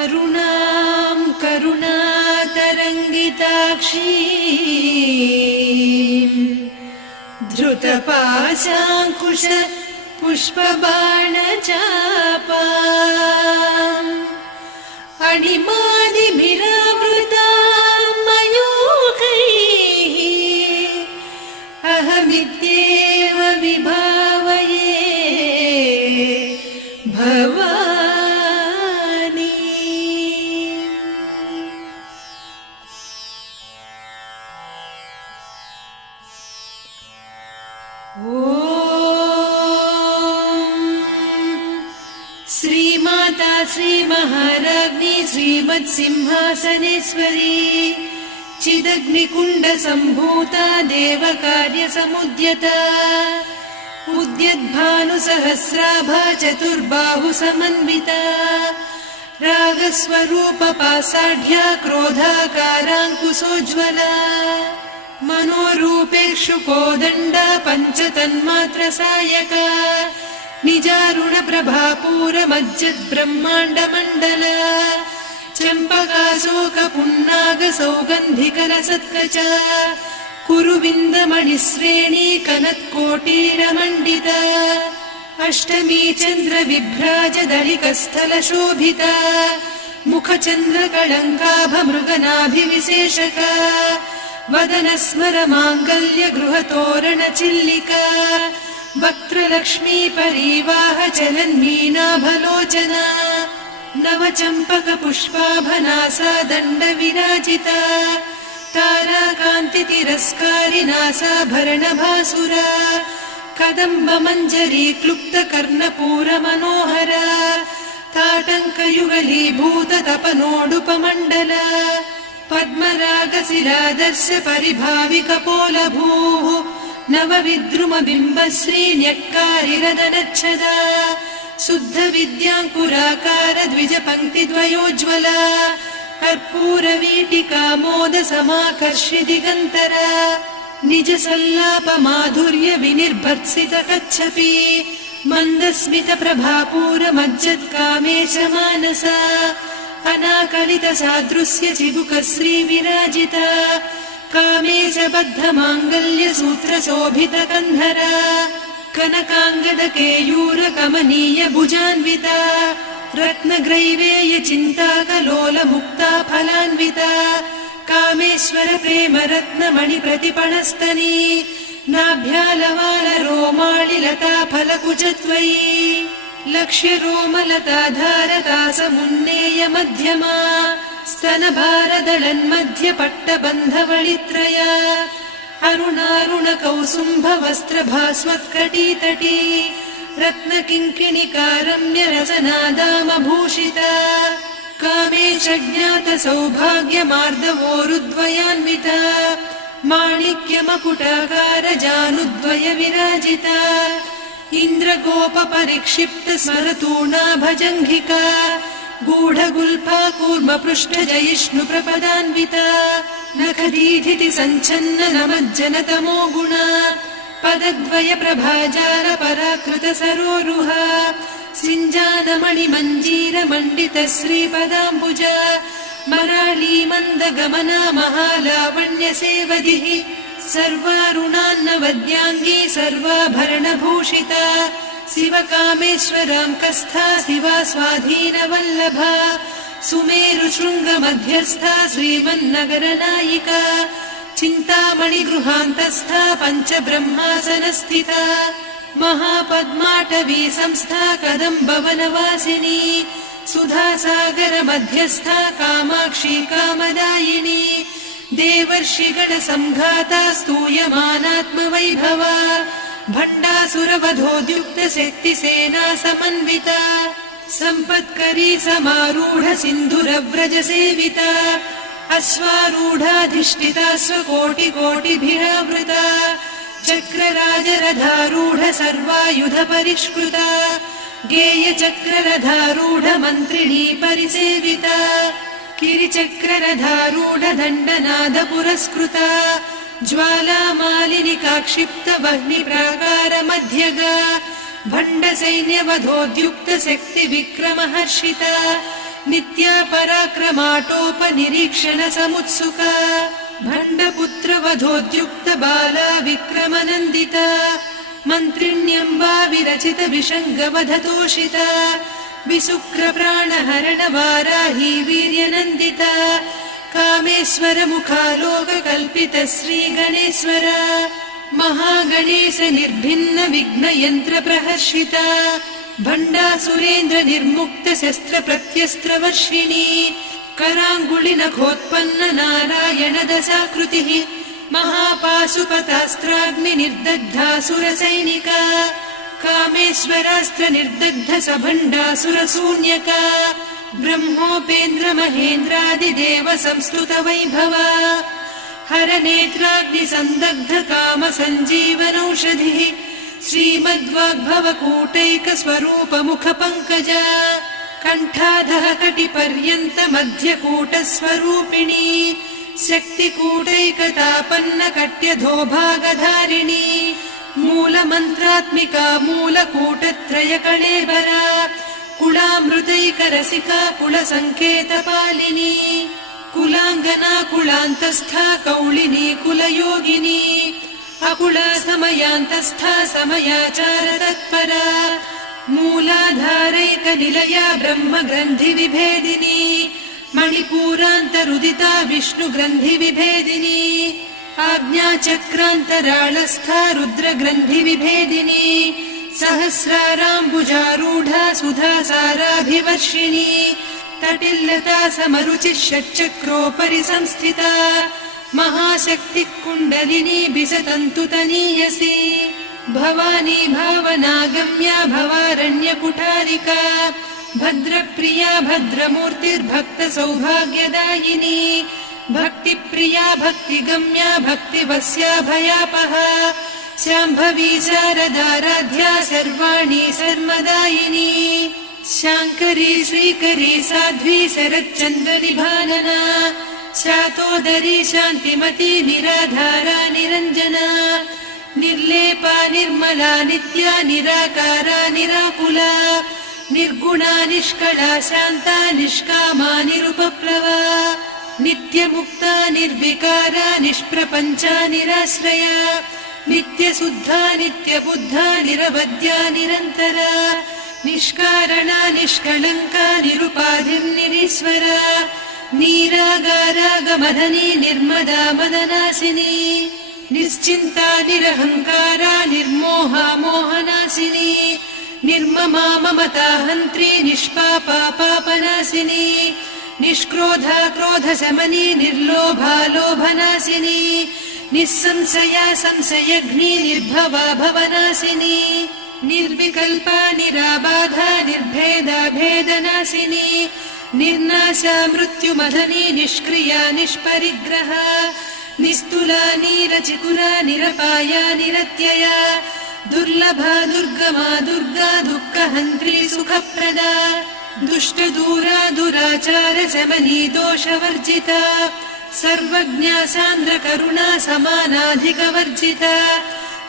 अरुणां करुणातरङ्गिताक्षीं धृतपाशाङ्कुश पुष्पबाणचापाम् अणिमादिभिरावृतां मयूखैः अहमित्येव विभावये भवानी। श्रीमाता श्रीमहाराज्ञी श्रीमत्सिंहासनेश्वरी चिदग्निकुण्डसम्भूता देवकार्यसमुद्यता उद्यद्भानुसहस्राभा चतुर्बाहुसमन्विता रागस्वरूपपासाढ्या क्रोधाकाराङ्कुशोज्ज्वला मनोरूपेक्षु कोदण्डा पञ्चतन्मात्रसायका निजारुणप्रभापूरमज्जद्ब्रह्माण्डमण्डल चम्पकाशोकपुन्नागसौगन्धिकलसत्कचा कुरुविन्दमणिश्रेणी कनत्कोटीरमण्डिता अष्टमी चन्द्रविभ्राजदलिकस्थलशोभिता मुखचन्द्रकळङ्काभमृगनाभिविशेषका वदनस्मरमाङ्गल्यगृहतोरणचिल्लिका वक्त्रलक्ष्मी परिवाह चलन्मीनाभलोचना नवचम्पकपुष्पाभनासा दण्डविराजिता ताराकान्तितिरस्कारिनासाभरणभासुरा कदम्बमञ्जरी क्लुप्तकर्णपूरमनोहरा ताटङ्कयुगलीभूततपनोडुपमण्डला पद्मरागशिरादर्श परिभाविकपोलभूः नवविद्रुमबिम्बश्रीन्यक्कारिरदनच्छदा शुद्धविद्याङ्कुराकार द्विजपङ्क्तिद्वयोज्ज्वला कर्पूरवीटिकामोदसमाकर्षि दिगन्तरा निजसल्लापमाधुर्य विनिर्भर्त्सितकच्छपि मन्दस्मितप्रभापूरमज्जत्कामेशमानसा अनाकलितसादृश्य चिबुकश्रीविराजिता कामेशबद्धमाङ्गल्यसूत्रशोभितकन्धरा कनकाङ्गदकेयूरकमनीय भुजान्विता रत्नग्रैवेयचिन्ताकलोलमुक्ता फलान्विता कामेश्वर प्रेमरत्नमणिप्रतिपणस्तनी नाभ्यालवालरोमाळिलता फलकुचत्वयी लक्ष्यरोमलताधारतासमुन्नेय मध्यमा स्तनभारदळन्मध्यपट्टबन्धवळित्रया अरुणारुणकौसुम्भवस्त्रभास्वत्कटीतटी रत्नकिङ्किणिकारम्यरसनादामभूषिता कामेशज्ञातसौभाग्यमार्दवोरुद्वयान्विता माणिक्यमकुटाकारजानुद्वय विराजिता इन्द्रगोपपरिक्षिप्तस्मरतूणाभजङ्घिका गूढगुल्फा कूर्मपृष्ठजयिष्णुप्रपदान्विता नखदीधिति सञ्छन्न नमज्जनतमो गुणा पदद्वयप्रभाजाल पराकृतसरोरुहा सिञ्जानमणिमञ्जीरमण्डितश्रीपदाम्बुजा मराळीमन्दगमना महालावण्यसेवधिः सर्वारुणान्नवद्याङ्गी सर्वाभरणभूषिता शिवकामेश्वराङ्कस्था शिवा स्वाधीनवल्लभा सुमेरुशृङ्गमध्यस्था श्रीमन्नगरनायिका चिन्तामणिगृहान्तस्था पञ्चब्रह्मासनस्थिता महापद्माटवी संस्था कदम्बवनवासिनी सुधासागरमध्यस्था कामाक्षी कामदायिनी देवर्षिगणसङ्घाता स्तूयमानात्मवैभवा भण्डासुरवधोद्युक्तशक्तिसेना समन्विता सम्पत्करी समारूढ सिन्धुरव्रजसेविता अश्वारूढाधिष्ठिता स्वकोटिकोटिभिरावृता चक्रराजरथारूढ सर्वायुधपरिष्कृता गेयचक्ररथारूढ मन्त्रिणी परिसेविता किरिचक्ररथारूढ दण्डनाद पुरस्कृता ज्वालामालिनिकाक्षिप्त वह्निप्राकार मध्यगा भण्डसैन्यवधोद्युक्त शक्ति विक्रमहर्षिता नित्या पराक्रमाटोपनिरीक्षण समुत्सुका भण्डपुत्रवधोद्युक्त बाला विक्रमनन्दिता मन्त्रिण्यम्बा विरचित विषङ्गवधतोषिता विशुक्रप्राणहरण वाराही वीर्यनन्दिता कामेश्वर मुखालोककल्पित श्रीगणेश्वर महागणेश निर्भिन्न विघ्नयन्त्र प्रहर्षिता भण्डासुरेन्द्र निर्मुक्त शस्त्र प्रत्यस्त्रवर्षिणी कराङ्गुलि नखोत्पन्न नारायण दशाकृतिः महापाशुपतास्त्राग्नि निर्दग्धासुर सैनिका कामेश्वरास्त्र निर्दग्ध सभण्डासुर शून्यका ब्रह्मोपेन्द्र महेन्द्रादिदेव संस्तुत वैभवा हर नेत्राग्नि संदग्ध काम सञ्जीवनौषधिः श्रीमद्वाग्भव कूटैक स्वरूप मुख पङ्कजा कण्ठाधः कटिपर्यन्त मध्यकूट स्वरूपिणी शक्तिकूटैकतापन्न कट्यधोभागधारिणी मूलमन्त्रात्मिका मूलकूटत्रय कळेबरा कुलामृतैकरसिका कुलसङ्केतपालिनी कुलाङ्गना कुलान्तस्था कौलिनी कुलयोगिनी अकुला समयान्तस्था समयाचार तत्परा मूलाधारैकनिलया ब्रह्मग्रन्थि विभेदिनी मणिपूरान्तरुदिता विष्णुग्रन्थि विभेदिनी आज्ञाचक्रान्तराळस्था रुद्रग्रन्थि विभेदिनी सहस्राराम्बुजारूढा सुधासाराभिवर्षिणी तटिल्लता समरुचिः षट्चक्रोपरि संस्थिता महाशक्तिः कुण्डलिनी बिसतन्तुतनीयसी भवानी भावनागम्या भवारण्यकुठारिका भद्रप्रिया भद्रमूर्तिर्भक्त सौभाग्यदायिनी भक्तिप्रिया भक्तिगम्या भक्तिवस्या भयापहा शाम्भवी शारदाराध्या सर्वाणि सर्वदायिनी शाङ्करी श्रीकरी साध्वी शरच्चन्द्रनिभानना शातोदरी शान्तिमती निराधारा निरञ्जना निर्लेपा निर्मला नित्या निराकारा निराकुला निर्गुणा निष्कला शान्ता निष्कामा निरुपप्लवा नित्यमुक्ता निर्विकारा निष्प्रपञ्चा निराश्रया नित्यशुद्धा नित्यबुद्धा निरवद्या निरन्तरा निष्कारणा निष्कलङ्का निरुपाधिर्निरीश्वरा नीरागारागमधनी निर्मदा मदनासिनी निश्चिन्ता निरहङ्कारा निर्मोहा मोहनासिनी निर्ममा ममता हन्त्री निष्पापा पापनासिनी निष्क्रोधा क्रोधशमनी निर्लोभा लोभनासिनी निस्संशया संशयघ्नी निर्भवा भवनासिनी निर्विकल्पा निराबाधा निर्भेदा भेदनासिनी निर्नाशा मृत्युमधनी निष्क्रिया निष्परिग्रहा निस्तुला नीरचिकुरा निरपाया निरत्यया दुर्लभा दुर्गमा दुर्गा दुःखहन्त्री सुखप्रदा दुष्टदूरा दुराचार शमनी दोषवर्जिता सर्वज्ञा सान्द्रकरुणा समानाधिकवर्जिता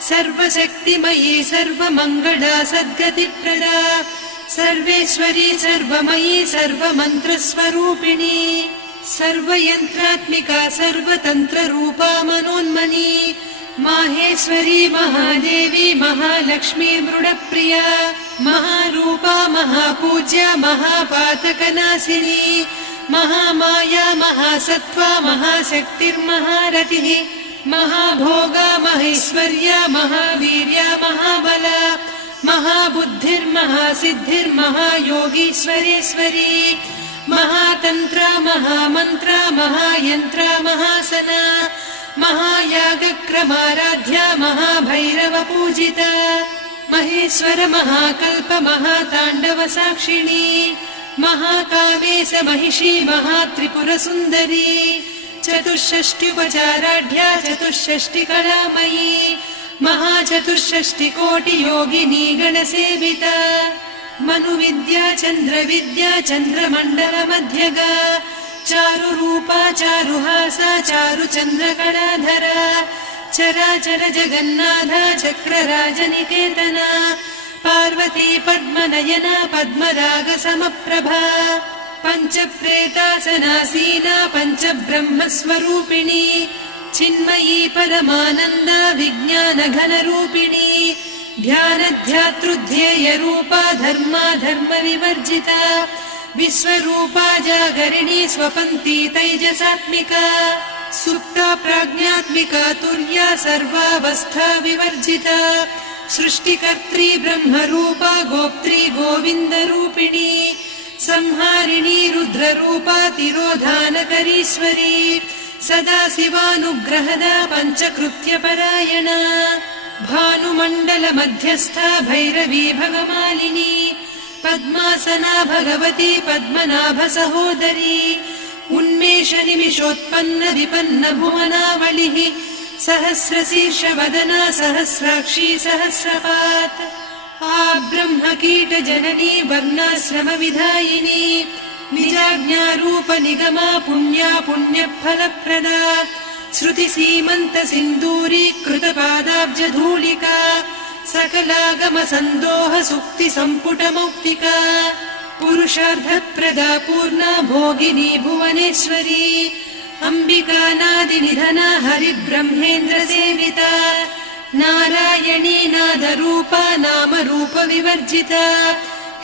सर्वशक्तिमयी सर्वमङ्गला सद्गतिप्रदा सर्वेश्वरी सर्वमयी सर्वमन्त्रस्वरूपिणी सर्वयन्त्रात्मिका सर्वतन्त्ररूपा मनोन्मनी माहेश्वरी महादेवी महालक्ष्मी मृडप्रिया महारूपा महापूज्या महापातकनाशिनी महामाया महासत्त्वा महाशक्तिर्महारतिः महाभोगा महेश्वर्या महावीर्या महाबला महाबुद्धिर्महासिद्धिर्महायोगीश्वरेश्वरी महातन्त्रा महामन्त्रा महायन्त्रा महासना महायागक्रमाराध्या महाभैरवपूजिता महेश्वर महाकल्प महाताण्डव साक्षिणी महाकामेश महिषी महात्रिपुरसुन्दरी चतुष्षष्ट्युपचाराढ्या चतुष्षष्टिकलामयी महाचतुष्षष्टिकोटियोगिनी गणसेविता मनुविद्या चन्द्रविद्या चन्द्रमण्डलमध्यगा चारुरूपा चारुहासा चारुचन्द्रकलाधरा चराचर जगन्नाथा चक्रराजनिकेतना पार्वती पद्मनयना पद्मरागसमप्रभा पञ्चप्रेतासनासीना पञ्चब्रह्मस्वरूपिणी चिन्मयी परमानन्दा विज्ञानघनरूपिणी ध्यानध्यातृध्येयरूपा धर्मा धर्मविवर्जिता विश्वरूपा जागरिणी स्वपन्ती तैजसात्मिका सुप्ता प्राज्ञात्मिका तुर्या सर्वावस्था विवर्जिता सृष्टिकर्त्री ब्रह्मरूपा गोप्त्री गोविन्दरूपिणी संहारिणी रुद्ररूपा तिरोधानकरीश्वरी सदा शिवानुग्रहदा पञ्चकृत्यपरायणा भानुमण्डलमध्यस्था भैरवी भगमालिनी पद्मासना भगवती पद्मनाभसहोदरी उन्मेषनिमिषोत्पन्न विपन्न भुवनावलिः सहस्रशीर्षवदना सहस्राक्षी सहस्रपात् ब्रह्मकीटजननी वर्णाश्रमविधायिनी निजाज्ञारूपनिगमा पुण्या पुण्यफलप्रदा श्रुतिसीमन्तसिन्दूरीकृतपादाब्जधूलिका सकलागमसन्दोह सुक्तिसम्पुटमौक्तिका पुरुषार्थप्रदा पूर्णा भोगिनी भुवनेश्वरी अम्बिकानादिनिधना हरिब्रह्मेन्द्रसेविता नारायणी नादरूपा नामरूपविवर्जिता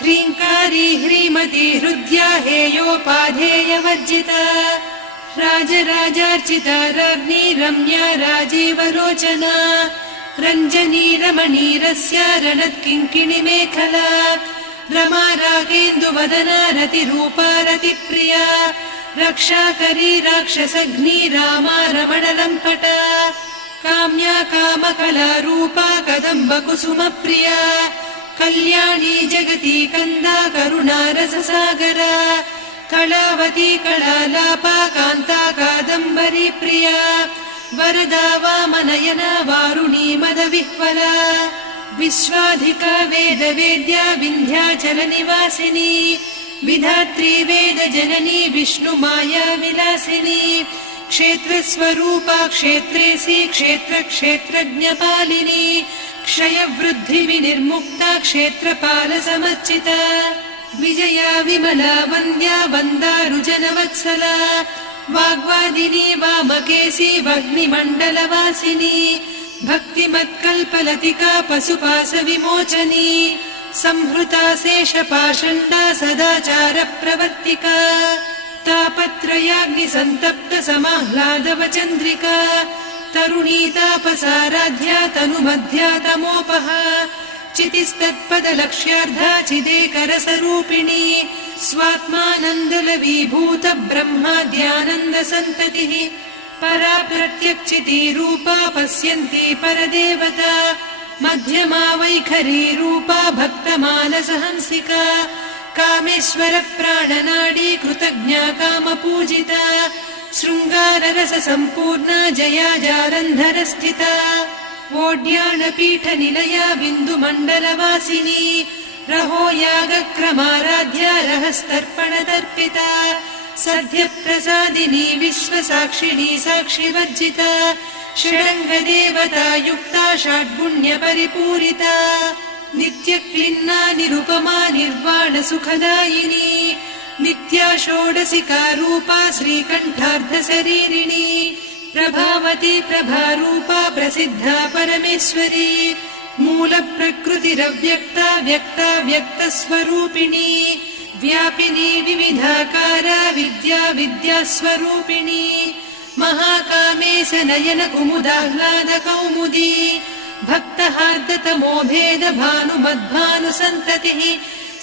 ह्रीङ्कारी ह्रीमती हृद्या हेयोपाधेयवर्जिता राजराजार्चिता राज्ञी रम्या राजीवलोचना रञ्जनी रमणीरस्या रणत्किङ्किणिमेखला रमा रागेन्दुवदना रतिरूपा रतिप्रिया रक्षाकरी राक्षसघ्नी रामा रमणलम्पटा काम्या कामकलारूपा कदम्बकुसुमप्रिया कल्याणी जगती कन्दा करुणा रससागरा कलावती कलालापा कान्ता कादम्बरी प्रिया वरदा वामनयना वारुणी मदविह्वला विश्वाधिका वेदवेद्या विन्ध्याचलनिवासिनी विधात्री वेदजननी विष्णुमाया विलासिनी क्षेत्रस्वरूपा क्षेत्रेसी क्षेत्रक्षेत्रज्ञपालिनी क्षयवृद्धिविनिर्मुक्ता क्षेत्रपालसमर्चिता विजया विमला वन्द्या वन्दारुजनवत्सला वाग्वादिनी वामकेशी वह्निमण्डलवासिनी भक्तिमत्कल्पलतिका पशुपाशविमोचनी संहृता शेषपाषण्डा सदाचारप्रवर्तिका तापत्रयाग्निसन्तप्त समाह्लादवचन्द्रिका तरुणी तापसाराध्या तनुमध्या तमोपहा चितिस्तत्पदलक्ष्यार्धा चिदेकरसरूपिणी स्वात्मानन्दलवीभूत ब्रह्माद्यानन्दसन्ततिः परा प्रत्यक्षितीरूपा पश्यन्ती परदेवता मध्यमा वैखरी रूपा भक्तमानसहंसिका कामेश्वर प्राणनाडी कृतज्ञा कामपूजिता शृङ्गाररस सम्पूर्णा जया जालन्धरस्थिता वोड्याणपीठनिलया बिन्दुमण्डलवासिनी रहो यागक्रमाराध्या रहस्तर्पणतर्पिता सद्यप्रसादिनी विश्वसाक्षिणी साक्षिवर्जिता षडङ्गदेवता युक्ता षड्गुण्यपरिपूरिता नित्यक्लिन्ना निरुपमा निर्वाणसुखदायिनी नित्या षोडशिका रूपा श्रीकण्ठार्धशरीरिणी प्रभावती प्रभारूपा प्रसिद्धा परमेश्वरी मूलप्रकृतिरव्यक्ता व्यक्ता व्यक्तस्वरूपिणी व्यापिनी विविधाकारा विद्या विद्यास्वरूपिणी महाकामेश नयन कुमुदाह्लाद कौमुदी भक्तहार्दतमो भेद भानुमद्भानुसन्ततिः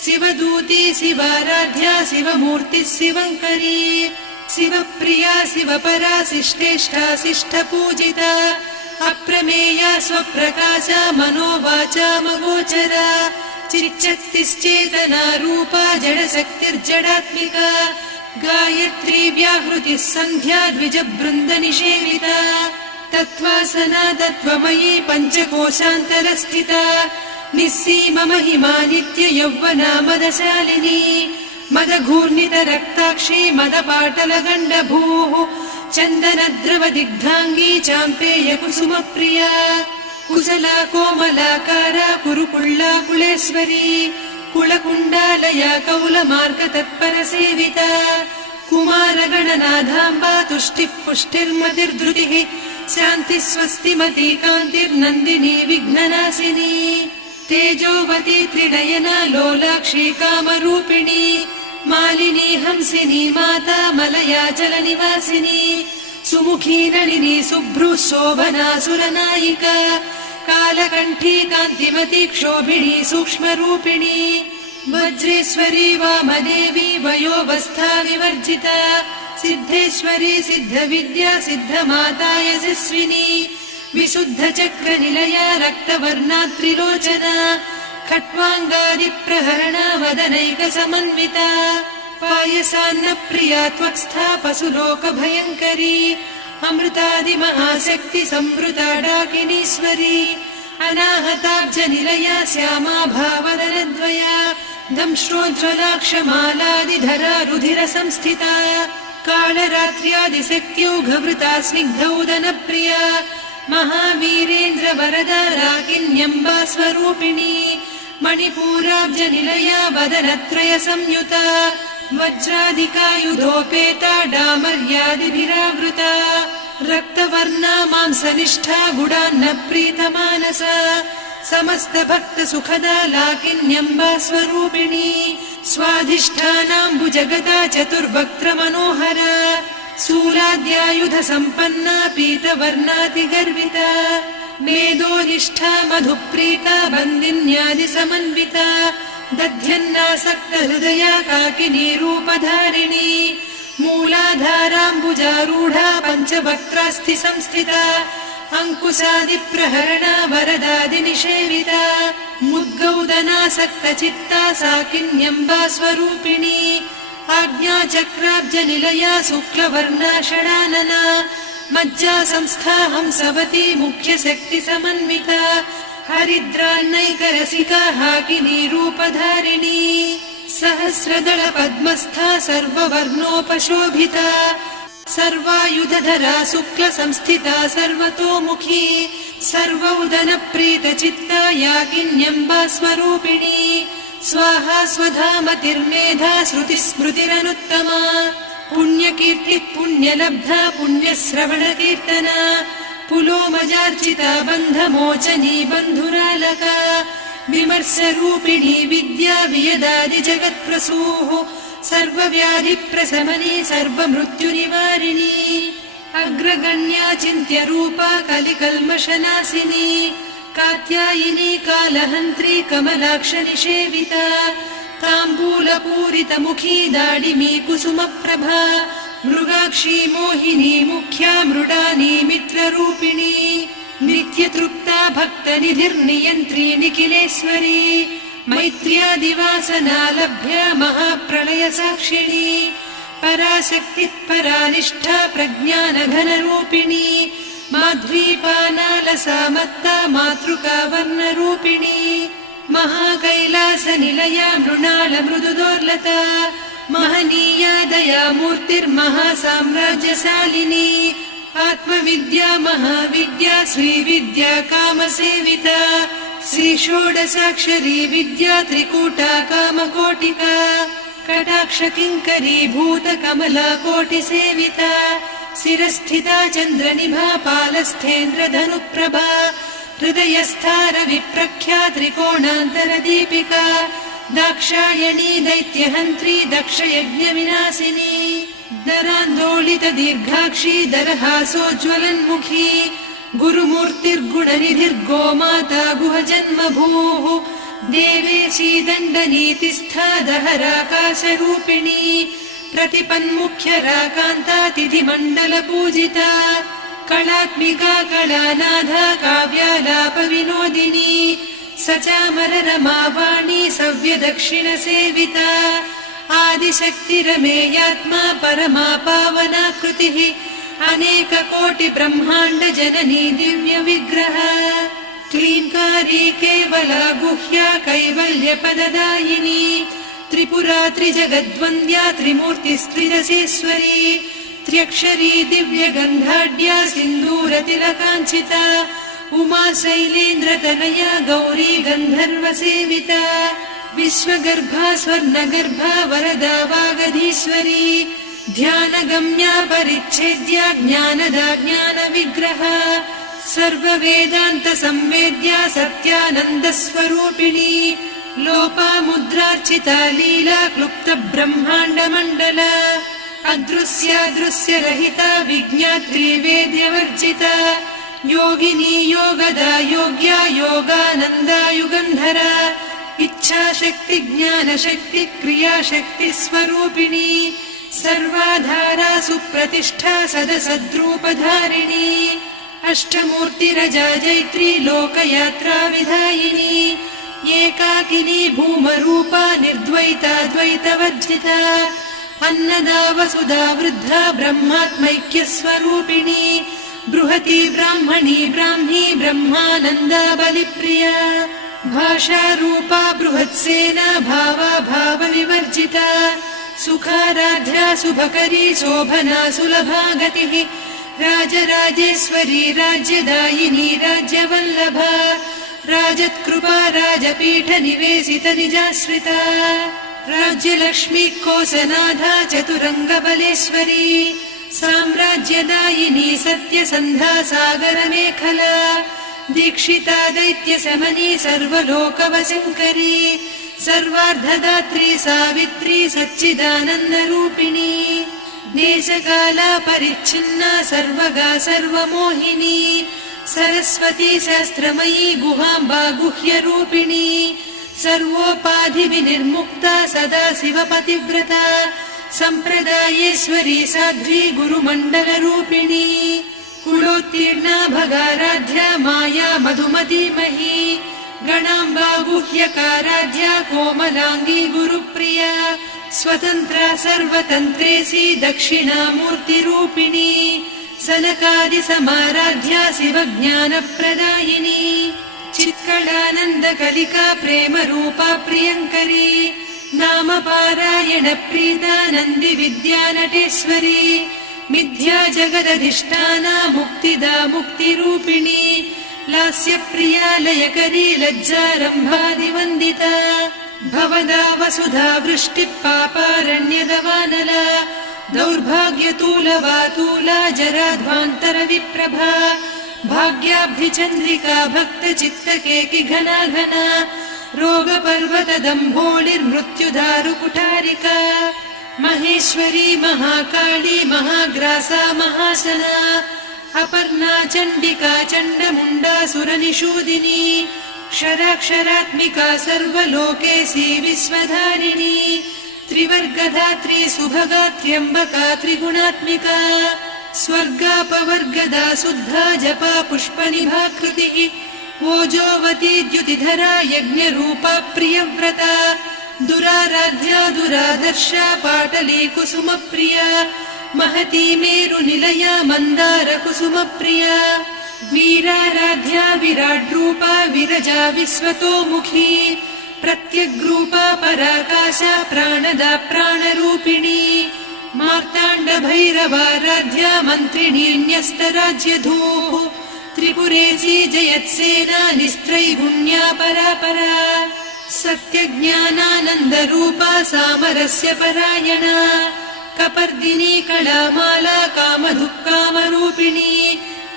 शिवदूती शिवाराध्या शिवमूर्तिः शिवङ्करी शिवप्रिया शिवपरा शिष्टेष्ठा शिष्टपूजिता अप्रमेया स्वप्रकाशा मनोवाचामगोचरा चिच्चक्तिश्चेतना रूपा जडशक्तिर्जडात्मिका गायत्री व्याहृतिः सन्ध्या द्विजबृन्दनिषेविता तत्त्वासना तत्त्वमयी पञ्चकोशान्तरस्थिता निस्सीम महिमा नित्य यौवना मदशालिनी मदघूर्णितरक्ताक्षी मदपाटलगण्डभूः चन्दनद्रवदिग्धाङ्गी चाम्पेय कुसुमप्रिया कुसला कोमलाकारा कुरुकुळ्ळा कुळेश्वरी कुलकुण्डालया कौलमार्ग तत्परसेविता कुमारगणनाथाम्बा तुष्टिः पुष्टिर्मतिर्धृतिः शान्तिः स्वस्तिमती कान्तिर्नन्दिनी विघ्ननाशिनी तेजोवती त्रिनयना लोलाक्षी कामरूपिणी मालिनी हंसिनी माता मलयाचलनिवासिनी सुमुखी नलिनी शुभ्रू शोभना सुरनायिका कालकण्ठी कान्तिमती क्षोभिणी सूक्ष्मरूपिणी वज्रेश्वरी वामदेवी वयोवस्था विवर्जिता सिद्धेश्वरी सिद्धविद्या सिद्धमाता यशस्विनी विशुद्धचक्रनिलया रक्तवर्णा त्रिलोचना खट्वाङ्गादिप्रहरणा वदनैकसमन्विता पायसान्नप्रिया त्वक्स्था पशुलोकभयङ्करी अमृतादिमहाशक्ति संवृता डाकिनीश्वरी अनाहताब्जनिलया श्यामा भावदनद्वया दंष्ट्रोज्ज्वलाक्षमालादिधरा रुधिरसंस्थिता कालरात्र्यादिशक्त्यौघवृता स्निग्धौदनप्रिया महावीरेन्द्रवरदा राकिन्यम्बा स्वरूपिणी मणिपूराब्जनिलया वदनत्रय संयुता वज्राधिकायुधोपेता डामर्यादिभिरावृता रक्तवर्णा मांसनिष्ठा गुडान्नप्रीतमानसा समस्तभक्तसुखदा लाकिन्यम्बा स्वरूपिणी स्वाधिष्ठानाम्बुजगदा चतुर्वक्त्रमनोहरा शूलाद्यायुधसम्पन्ना पीतवर्णातिगर्विता मेदोनिष्ठा मधुप्रीता बन्दिन्यादिसमन्विता दध्यन्नासक्तहृदया काकिनी रूपधारिणी मूलाधाराम्बुजारूढा पञ्चवक्त्रास्थि संस्थिता अङ्कुशादिप्रहरणा वरदादिनिषेविता मुद्गौदनासक्तचित्ता साकिन्यम्बा स्वरूपिणी आज्ञाचक्राब्जनिलया शुक्लवर्णा षडानना मज्जा संस्था हंसवती मुख्यशक्तिसमन्विता हरिद्रान्नैकरसिका हाकिनी रूपधारिणी सहस्रदल पद्मस्था सर्ववर्णोपशोभिता सर्वायुधधरा शुक्लसंस्थिता सर्वतोमुखी सर्वौदनप्रीतचित्ता याकिन्यम्बा स्वरूपिणी स्वाहा स्वधामतिर्मेधा श्रुतिस्मृतिरनुत्तमा पुण्यकीर्तिः पुण्यलब्धा पुण्यश्रवणकीर्तना पुलोमजार्चिता बन्धमोचनी बन्धुरालका विमर्शरूपिणी विद्या वियदादिजगत्प्रसूः सर्वव्याधिप्रशमनी सर्वमृत्युनिवारिणी अग्रगण्या चिन्त्यरूपा कलिकल्मषनाशिनी कात्यायिनी कालहन्त्री कमलाक्षनिषेविता ताम्बूलपूरितमुखी दाडिमी कुसुमप्रभा मृगाक्षी मोहिनी मुख्या मृडानी मित्ररूपिणी नित्यतृप्ता भक्तनिधिर्नियन्त्री निखिलेश्वरी मैत्र्यादिवासना लभ्या महाप्रलयसाक्षिणी पराशक्तिः परानिष्ठा प्रज्ञानघनरूपिणी माध्वीपानालसा मत्ता मातृका वर्णरूपिणी महाकैलासनिलया मृणालमृदुदोर्लता महनीया दयामूर्तिर्महासाम्राज्यशालिनी आत्मविद्या महाविद्या श्रीविद्या कामसेविता श्रीषोडशाक्षरी विद्या त्रिकूटा कामकोटिका कटाक्षकिङ्करी भूतकमला कोटिसेविता शिरस्थिता चन्द्रनिभा पालस्थेन्द्रधनुप्रभा हृदयस्था रविप्रख्या त्रिकोणान्तरदीपिका दाक्षायणी दैत्यहन्त्री दक्षयज्ञविनाशिनी दरान्दोलितदीर्घाक्षी दरहासोज्ज्वलन्मुखी गुरुमूर्तिर्गुणनिधिर्गोमाता गुहजन्मभूः देवेशी दण्डनीतिस्था दहराकाशरूपिणी प्रतिपन्मुख्यराकान्ता तिथिमण्डलपूजिता कलात्मिका कलानाथा काव्यालापविनोदिनी सचामररमावाणी सव्यदक्षिणसेविता आदिशक्तिरमेयात्मा परमा पावनाकृतिः अनेककोटिब्रह्माण्डजननी दिव्यविग्रह क्लीङ्कारी केवला गुह्या कैवल्यपददायिनी त्रिपुरा त्रिजगद्वन्द्या त्रिमूर्तिस्त्रिदशेश्वरी त्र्यक्षरी दिव्यगन्धाढ्या सिन्दूरतिलकाञ्चिता उमा शैलेन्द्रतनया गौरी गन्धर्वसेविता विश्वगर्भा स्वर्णगर्भा वरदा वागधीश्वरी ध्यानगम्या परिच्छेद्या ज्ञानदा ज्ञानविग्रहा सर्ववेदान्तसंवेद्या सत्यानन्दस्वरूपिणी लोपामुद्रार्चिता लीला क्लुप्तब्रह्माण्डमण्डला अदृश्यादृश्यरहिता विज्ञात्री वेद्यवर्जिता योगिनी योगदा योग्या योगानन्दा युगन्धरा इच्छाशक्ति ज्ञानशक्ति क्रियाशक्ति स्वरूपिणी सर्वाधारा सुप्रतिष्ठा सदसद्रूपधारिणी अष्टमूर्तिरजा जैत्री लोकयात्रा विधायिनी एकाकिनी भूमरूपा निर्द्वैता द्वैतवर्जिता अन्नदा वसुधा वृद्धा ब्रह्मात्मैक्यस्वरूपिणी बृहती ब्राह्मणी ब्राह्मी ब्रह्मानन्दा बलिप्रिया भाषारूपा बृहत्सेना भावा भावविवर्जिता सुखाराध्या शुभकरी शोभना सुलभा गतिः राजराजेश्वरी राज्यदायिनी राज्यवल्लभा राजत्कृपा राजपीठ निवेशित निजाश्रिता राज्यलक्ष्मी कोसनाधा चतुरङ्गबलेश्वरी साम्राज्यदायिनी सत्यसन्धा सागरमेखला दीक्षिता दैत्यशमनी सर्वलोकवशङ्करी सर्वार्धदात्री सावित्री सच्चिदानन्दरूपिणी देशकाला परिच्छिन्ना सर्वगा सर्वमोहिनी सरस्वती शास्त्रमयी गुहाम्बा गुह्यरूपिणी सर्वोपाधिविनिर्मुक्ता सदा शिवपतिव्रता सम्प्रदायेश्वरी साध्वी गुरुमण्डलरूपिणी कुलोत्तीर्णा भगाराध्या माया मधुमतीमही गणाम्बा गुह्यकाराध्या कोमलाङ्गी गुरुप्रिया स्वतन्त्रा सर्वतन्त्रेसी दक्षिणामूर्तिरूपिणी सनकादिसमाराध्या शिवज्ञानप्रदायिनी चित्कलानन्दकलिका प्रेमरूपा प्रियङ्करी नामपारायण प्रीता नन्दिविद्यानटेश्वरी मिथ्या जगदधिष्ठाना मुक्तिदा मुक्तिरूपिणी लास्यप्रिया लयकरी लज्जारम्भादिवन्दिता भवदा वसुधा वृष्टिः पापारण्यदवानला दौर्भाग्यतूलवातूला जराध्वान्तरविप्रभा भाग्याब्धिचन्द्रिका भक्तचित्तकेकि घना घना रोगपर्वतदम्भोलिर्मृत्युदारुकुठारिका महेश्वरी महाकाली महाग्रासा महाशना अपर्णा चण्डिका चण्डमुण्डा सुरनिषूदिनी क्षराक्षरात्मिका सर्वलोकेशी विश्वधारिणी त्रिवर्गधात्री सुभगा त्र्यम्बका त्रिगुणात्मिका स्वर्गापवर्गदा शुद्धा जपा पुष्पनिभाकृतिः ओजोवती द्युतिधरा यज्ञरूपा प्रियव्रता दुराराध्या दुरादर्शा पाटली कुसुमप्रिया महती मेरुनिलया मन्दारकुसुमप्रिया वीराराध्या विराड्रूपा विरजा विश्वतोमुखी प्रत्यग्रूपा पराकाशा प्राणदा प्राणरूपिणी मार्ताण्डभैरवाराध्या मन्त्रिणी न्यस्तराज्यधूः त्रिपुरेशी जयत्सेना निस्त्रैगुण्या परापरा सत्यज्ञानानन्दरूपा सामरस्य परायणा कपर्दिनी कलामाला कामधुक्कामरूपिणी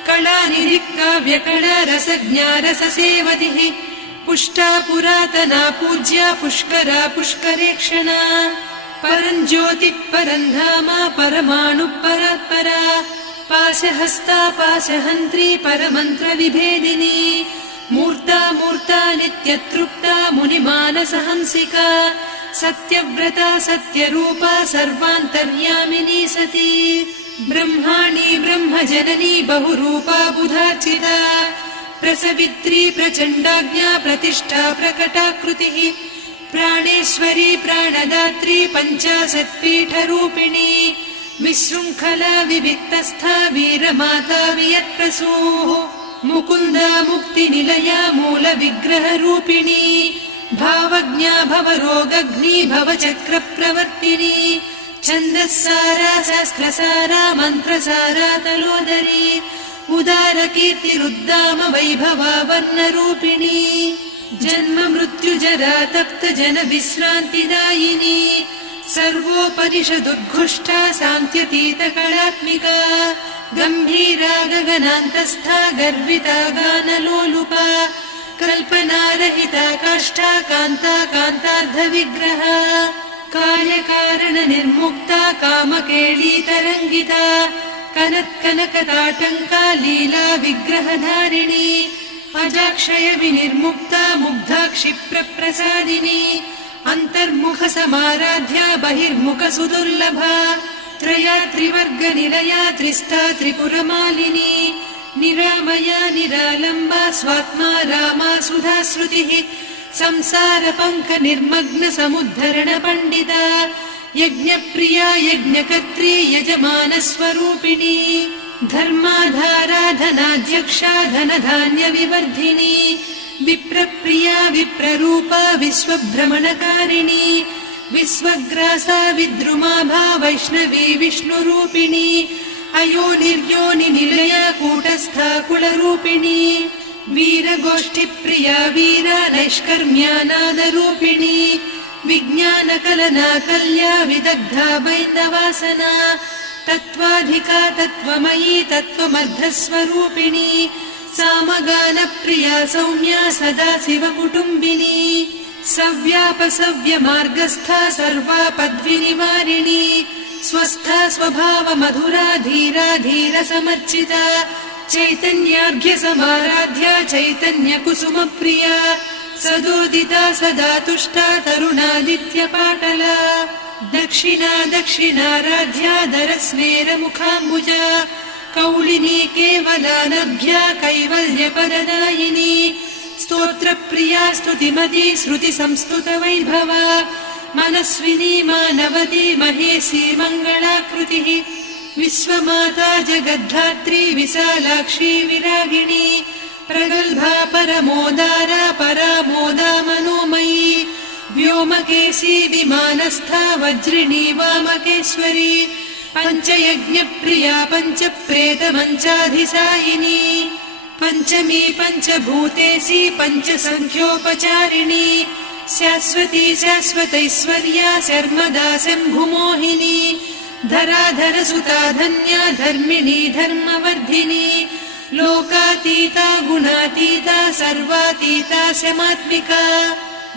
कलानिधिकाव्यकला रसज्ञा रससेवतिः पुष्टा पुरातना पूज्या पुष्करा पुष्करेक्षणा परञ्ज्योतिः परन्धामा परमाणुः परात्परा पाशहस्ता पाशहन्त्री परमन्त्रविभेदिनी मूर्ता मूर्ता नित्यतृप्ता मुनिमानसहंसिका सत्यव्रता सत्यरूपा सर्वान्तर्यामिनी सती ब्रह्माणी ब्रह्मजननी बहुरूपा बुधार्चिता प्रसवित्री प्रचण्डाज्ञा प्रतिष्ठा प्रकटाकृतिः प्राणेश्वरी प्राणदात्री पञ्चाशत्पीठरूपिणी विशृङ्खला विविक्तस्था वीरमाता वियत्प्रसूः मुकुन्दा मुक्तिनिलया मूलविग्रहरूपिणी भावज्ञा भवरोगग्नी भवचक्रप्रवर्तिनी छन्दस्सारा शास्त्रसारा मन्त्रसारा तलोदरी उदारकीर्तिरुद्दाम वैभवावर्णरूपिणी जन्म मृत्युजरा तप्त जन विश्रान्तिदायिनी सर्वोपनिषदुद्घुष्टा सान्त्यतीतकलात्मिका गम्भीरा गगनान्तस्था गर्विता गानलोलुपा कल्पनारहिता काष्ठा कान्ता कान्तार्धविग्रहा कार्यकारणनिर्मुक्ता कामकेळीतरङ्गिता कनत्कनकताटङ्का लीला विग्रहधारिणी अजाक्षय विनिर्मुक्ता मुग्धा क्षिप्रप्रसादिनी अन्तर्मुखसमाराध्या बहिर्मुखसुदुर्लभा त्रयात्रिवर्गनिलया त्रिस्था त्रिपुरमालिनी निरामया निरालम्बा स्वात्मा रामा सुधाश्रुतिः संसारपङ्क निर्मग्न समुद्धरण पण्डिता यज्ञप्रिया यज्ञकर्त्री यजमानस्वरूपिणी धर्माधाराधनाध्यक्षा धनधान्यविवर्धिनी विप्रप्रिया विप्ररूपा विश्वभ्रमणकारिणी विश्वग्रासा विद्रुमाभा वैष्णवी विष्णुरूपिणी अयोनिर्योनिनिलया कूटस्था कुलरूपिणी वीरगोष्ठिप्रिया वीरा नैष्कर्म्यानादरूपिणी विज्ञानकलना कल्या विदग्धा बैन्दवासना तत्त्वाधिका तत्त्वमयी तत्त्वमर्धस्वरूपिणी सामगानप्रिया सौम्या सदा शिवकुटुम्बिनी सव्यापसव्यमार्गस्था सर्वापद्विनिवारिणी स्वस्था स्वभावमधुरा धीरा धीरसमर्चिता चैतन्यार्घ्यसमाराध्या चैतन्यकुसुमप्रिया सदोदिता सदा तुष्टा तरुणादित्यपाटला दक्षिणा दक्षिणाराध्या दरस्मेरमुखाम्बुजा कौलिनी केवलानभ्या कैवल्यपददायिनी स्तोत्रप्रिया स्तुतिमती श्रुतिसंस्तुतवैभवा मनस्विनी मानवती महेशी मङ्गलाकृतिः विश्वमाता जगद्धात्री विशालाक्षी विरागिणी प्रगल्भा परमोदारा परामोदा मनोमयी व्योमकेशी विमानस्था वज्रिणी वामकेश्वरी पञ्चयज्ञप्रिया पञ्चप्रेतमञ्चाधिसायिनी पञ्चमी पञ्चभूतेशी पञ्चसङ्ख्योपचारिणी शाश्वती शाश्वतैश्वर्या शर्मदा शम्भुमोहिनी धराधरसुता धन्या धर्मिणी धर्मवर्धिनी लोकातीता गुणातीता सर्वातीता शमात्मिका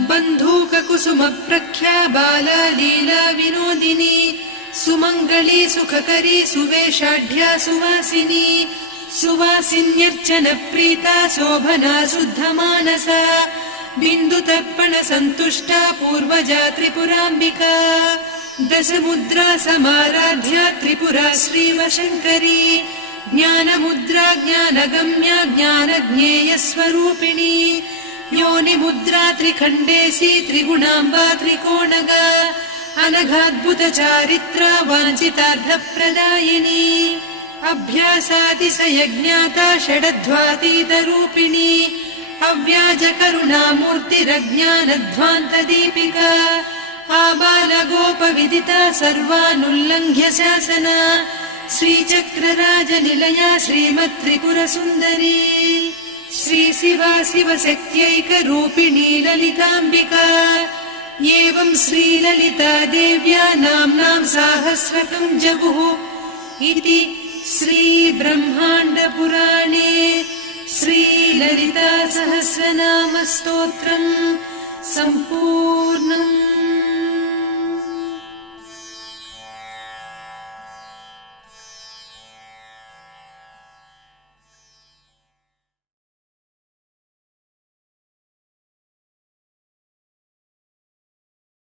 बन्धूककुसुमप्रख्या बाला लीला विनोदिनी सुमङ्गली सुखकरी सुवेशाढ्या सुवासिनी सुवासिन्यर्चनप्रीता शोभना शुद्धमानसा बिन्दुतर्पणसन्तुष्टा पूर्वजा त्रिपुराम्बिका दशमुद्रा समाराध्या त्रिपुरा श्रीवशङ्करी ज्ञानमुद्रा ज्ञानगम्या ज्ञानज्ञेयस्वरूपिणी योनिमुद्रा त्रिखण्डेशी त्रिगुणाम्बा त्रिकोणगा अनघाद्भुतचारित्रा वाञ्छितार्थप्रदायिनी अभ्यासातिशयज्ञाता षडध्वातीतरूपिणी अव्याजकरुणामूर्तिरज्ञानध्वान्तदीपिका आबालगोपविदिता सर्वानुल्लङ्घ्य शासना श्रीचक्रराजनिलया श्रीमत्त्रिपुरसुन्दरी श्रीशिवा शिवशक्त्यैकरूपिणी ललिताम्बिका एवं श्रीललिता देव्या नाम्नां साहस्रकं जगुः इति श्रीब्रह्माण्डपुराणे श्रीललिता सहस्रनामस्तोत्रम् सम्पूर्णम्।